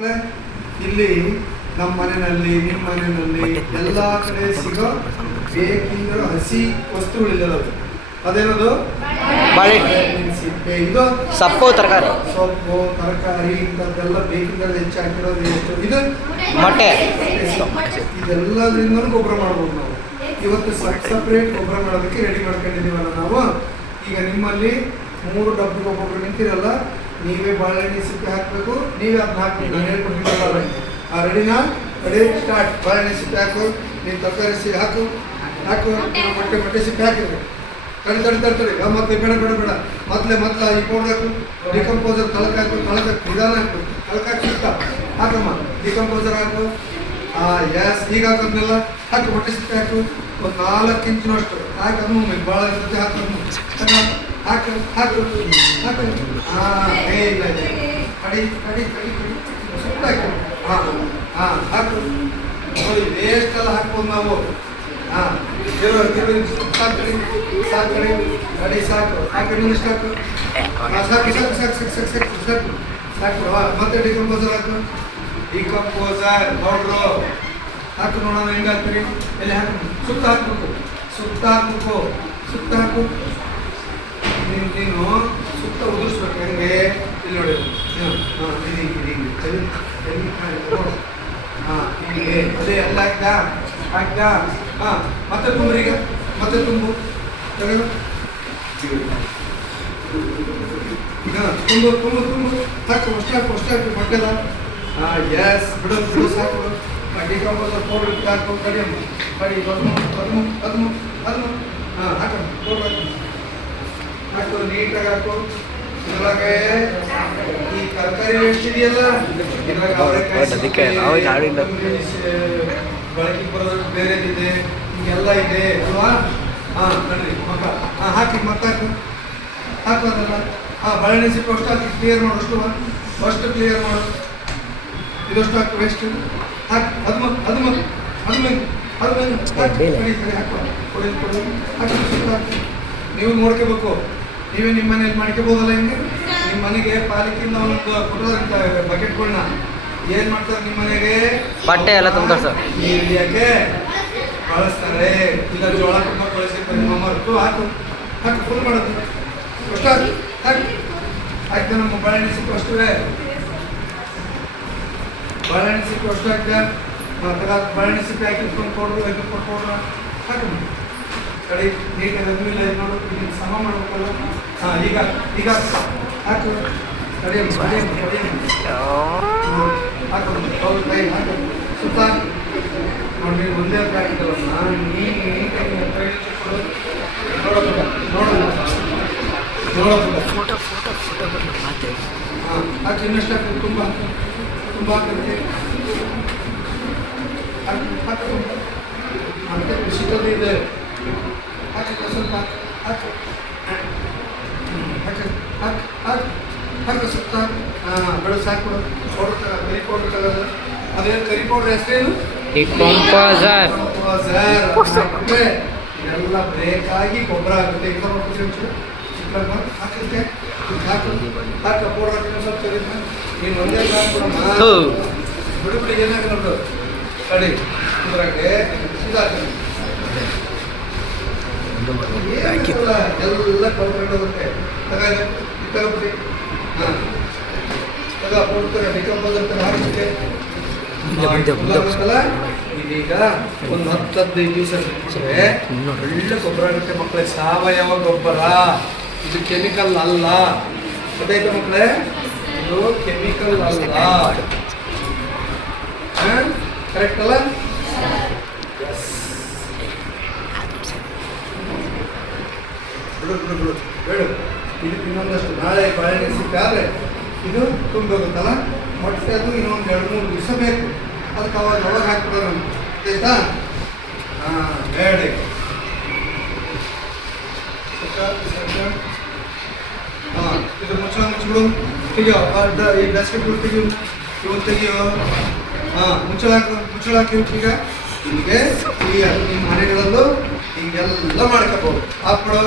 ಇಲ್ಲಿ ನಮ್ಮ ಮನೆಯಲ್ಲಿ ನಿಮ್ಮ ಮನೆಯಲ್ಲಿ ಎಲ್ಲ ಕಡೆ ಸಿಗೋ ಬೇಕಿಂದ ಹಸಿ ವಸ್ತುಗಳಿಲ್ಲ. ಅದೇನದು ಸಿಪ್ಪೆ, ಇದು ಸೊಪ್ಪು ತರಕಾರಿ, ಸೊಪ್ಪು ತರಕಾರಿ ಇಂಥದ್ದೆಲ್ಲ ಬೇಕಿಂದ ಹೆಚ್ಚು ಹಾಕಿರೋದು ಎಷ್ಟು, ಇದು ಮೊಟ್ಟೆ. ಇದೆಲ್ಲದ್ರಿಂದ ಗೊಬ್ಬರ ಮಾಡ್ಬೋದು ನಾವು. ಇವತ್ತು ಸಪ್ರೇಟ್ ಗೊಬ್ಬರ ಮಾಡೋದಕ್ಕೆ ರೆಡಿ ಮಾಡ್ಕೊಂಡಿದ್ದೀವಲ್ಲ ನಾವು. ಈಗ ನಿಮ್ಮಲ್ಲಿ 3 ಡಬ್ಬಿ ಒಬ್ಬೊಬ್ರು ನಿಂತಿರಲ್ಲ, ನೀವೇ ಬಾಳೆಹಣ್ಣಿ ಸಿಪ್ಪೆ ಹಾಕಬೇಕು, ನೀವೇ ಅದನ್ನ ಹಾಕಿ ನಾನು ಹೇಳ್ಕೊಟ್ಟಿದ್ದಲ್ಲ. ರೆಡಿನಾ? Ready start. ಬಾಳೆಹಣ್ಣಿ ಸಿಪ್ಪೆ ಹಾಕು, ನೀನು ತರಕಾರಿ ಹಾಕು ಹಾಕು, ಮೊಟ್ಟೆ ಸಿಪ್ಪೆ ಹಾಕಿದ್ರು. ತಡಿ ಮತ್ತೆ ಬೇಡ ಮೊದಲೇ ಈ ಪೌಡರ್ ಹಾಕು, ಡಿಕಂಪೋಸರ್ ತಳಕ್ ಹಾಕು ನಿಧಾನ ಹಾಕು, ತಳಕಾಕಿ ಹಾಕಮ್ಮ, ಡಿಕಂಪೋಸರ್ ಹಾಕು. ಎಸ್, ಈಗ ಹಾಕೋದ್ನೆಲ್ಲ ಹಾಕು, ಮೊಟ್ಟೆ ಸಿಪ್ಪೆ ಹಾಕು, ಒಂದು 4 ಇಂಚಿನಷ್ಟು ಹಾಕಿ, ಅದನ್ನು ಭಾಳ ಜೊತೆ ಹಾಕು ಹಾಕು ಹಾಕು ಹಾಕು. ಇಲ್ಲ ಕಡಿ ಸುತ್ತ ಹಾಕು. ಹಾಕು ನೋಡಿ, ವೇಸ್ಟೆಲ್ಲ ಹಾಕ್ಬೋದು ನಾವು. ಸಾಕು ಇನ್ನೊಂದಿಷ್ಟು ಹಾಕು. ಸಾಕು. ಮತ್ತೆ ಡಿಕಂಪೋಸರ್ ಹಾಕು, ಡಿಕಂಪೋಸರ್ ಪೌಡ್ರು ಹಾಕು. ನೋಡೋಣ ಹೆಂಗೆ ಹಾಕ್ತೀರಿ. ಎಲ್ಲಿ ಹಾಕು, ಸುತ್ತ ಹಾಕ್ಬೇಕು, ಸುತ್ತ ಹಾಕು. ನೀನು ಸುತ್ತ ಉದುರಿಸ್ಬೇಕು. ಹೆಂಗೆ ಇಲ್ಲಿ ನೋಡಿ, ಹೀಗೆ ಅದೇ ಎಲ್ಲ ಹಾಕ್ದಾ. ಮತ್ತೆ ತುಂಬ್ರಿ. ಈಗ ಮತ್ತೆ ತುಂಬು, ತುಂಬು ಹಾಕು. ಅಷ್ಟು ಹಾಕು ಬಟ್ಟೆದ. ಎಸ್, ಬಿಡು ಸಾಕು. ಡಿಕಂಪೋಸರ್ ಪೌಡರ್ ಹಾಕು. ಕಡಿ ಅದನ್ನು ಹಾಕು, ಪೌಡರ್ ಹಾಕು, ನೀಟಾಗಿ ಹಾಕು. ಇದ್ರಾಗೆ ಈ ತರಕಾರಿ ಎಷ್ಟಿದೆಯಲ್ಲ, ಇದ್ರಾಗ ಅವರೆಕಾಯಿ ಬಳಕೆ ಬರೋದು ಬೇರೆದಿದೆ, ಹಿಂಗೆಲ್ಲ ಇದೆ ಅಲ್ವಾ? ನಡ್ರಿ ಮಕ್ಕ. ಹಾಕಿ ಮತ್ತೆ ಹಾಕು ಅದೆಲ್ಲ. ಬಾಳೆಹಣ್ಣೆ ಸಿಪ್ಪೆ ಅಷ್ಟು ಹಾಕಿ ಕ್ಲಿಯರ್ ಮಾಡು. ಅಷ್ಟು ಕ್ಲಿಯರ್ ಮಾಡು. ಇದಷ್ಟು ಹಾಕು, ವೇಸ್ಟ್ ಹಾಕಿ. ಅದು ನೀವು ನೋಡ್ಕೋಬೇಕು. ನೀವೇ ನಿಮ್ಮ ಮನೇಲಿ ಮಾಡ್ಕೋಬೋದಲ್ಲ. ಹಿಂಗೆ ನಿಮ್ಮ ಮನೆಗೆ ಪಾಲಿಕೆಯಿಂದ ಒಂದು ಕೊಟ್ಟೋದಂತ ಬಕೆಟ್ಗಳನ್ನ ಏನು ಮಾಡ್ತಾರೆ, ನಿಮ್ಮ ಮನೆಗೆ ಬಟ್ಟೆ ಎಲ್ಲ ತುಂಬ್ತಾರೆ ಸರ್, ನೀರು ಹಿಡಿಯೋಕ್ಕೆ ಬಳಸ್ತಾರೆ. ಇಲ್ಲ ಜೋಳ ತುಂಬ ಬಳಸಿರ್ತಾರೆ ನಿಮ್ಮ ಅಮ್ಮರು. ಹಾಕು ಫುಲ್ ಮಾಡೋದು. ಅಷ್ಟು ಹಾಕಿ ನಮ್ಮ ಬಾಳೆಹಣ್ಣೆ ಸಿಪ್ಪು ಅಷ್ಟು ಹಾಕಿದೆ. ಬಾಳೆಹಣ್ಣೆ ಸಿಪ್ಪೆ ಹಾಕಿಟ್ಕೊಂಡು ಪೌಡ್ರು ಹಾಕು. ಕಡೆ ನೀಟಾಗಿ ಅದ್ಮಿಲ್ಲ ಇದು ಮಾಡು. ಇದನ್ನು ಸಮ ಮಾಡ್ಬೇಕಲ್ಲ. ಈಗ ಹಾಕು. ಕಡೆ ಹಾಕು, ಕೈ ಹಾಕು, ಸುತ್ತ ನೋಡಿ. ಒಂದೇ ಹಾಕಿದ್ದಲ್ಲ, ಹಾಕಿ. ಇನ್ನಷ್ಟು ಹಾಕು, ತುಂಬ ಹಾಕಂತೆ ಹಾಕು. ಮತ್ತೆ ಬಿಸಿದಲ್ಲಿ ಇದೆ, ಹಾಕಿ ಸ್ವಲ್ಪ ಹಾಕು. ಸುತ್ತ ಬೆಳೆ ಸಾಕು. ಕರಿ ಪೌಡ್ರ್ ತಗೋದು. ಅದೇನು ಕರಿ ಪೌಡ್ರ್ ಹೆಸರೇನು? ಡಿಕಂಪೋಸರ್. ಇದೆಲ್ಲ ಬೇಕಾಗಿ ಗೊಬ್ಬರ ಆಗುತ್ತೆ. ಹಾಕುತ್ತೆ. ಹಾಕು ಪೌಡ್ರ್ ಹಾಕಿ ಸ್ವಲ್ಪ ಕರೀತ. ನೀನು ಒಂದೇ ಹಾಕ್ಬಿಡಮ್ಮ. ಬಿಡಿ ಏನಾಗ ನೋಡು. ಕಡಿ ಇದ್ರಾಗೆ ಇದಾಗ್ತದೆ. ಎಲ್ಲ ಕಳ್ಕೊಂಡು ಹೋಗುತ್ತೆ. ತಗೋಬಿಡಿ. ಕೊಡ್ತಾರೆ ಡಿಕಂಪೋಸರ್ ತರ ಹಾಕಿದ್ರೆ ಇದೀಗ ಒಂದು 10-15 ದಿವಸ ಒಳ್ಳೆ ಗೊಬ್ಬರ ಆಗುತ್ತೆ ಮಕ್ಕಳೇ. ಸಾವಯವ ಗೊಬ್ಬರ ಇದು, ಕೆಮಿಕಲ್ ಅಲ್ಲ. ಗೊತ್ತಾಯ್ತು ಮಕ್ಕಳೇ? ಇದು ಕೆಮಿಕಲ್ ಅಲ್ಲ. ಕರೆಕ್ಟ್ ಅಲ್ಲ? ಬಿಡು. ಇದಕ್ಕೆ ಇನ್ನೊಂದಷ್ಟು ನಾಳೆ ಬಾಳೆಹಣ್ಣೆ ಸಿಪ್ಪೆ ಆದರೆ ಇದು ತುಂಬೋಗುತ್ತಲ್ಲ. ಮೊಟ್ಟೆ ಅದು ಇನ್ನೊಂದು 2-3 ದಿವಸ ಬೇಕು. ಅದಕ್ಕೆ ಅವಾಗ ಹಾಕ್ಬಿಡೋಣ. ಆಯ್ತಾ? ಬೇಡ. ಇದು ಮುಚ್ಚಿಬಿಡು. ತೆಗಿಯೋ ಈ ಬ್ಯಾಸ್ಕೆಟ್ಗಳು ತೆಗಿಯೋ, ಇವತ್ತು ತೆಗಿಯೋ. ಮುಚ್ಚಳ ಹಾಕಿ. ಈಗ ನಿಮಗೆ ನಿಮ್ಮ ಮನೆಗಳಲ್ಲೂ ಹಿಂಗೆಲ್ಲ ಮಾಡ್ಕೋಬೋದು. ಹಾಕ್ಬಿಡೋ.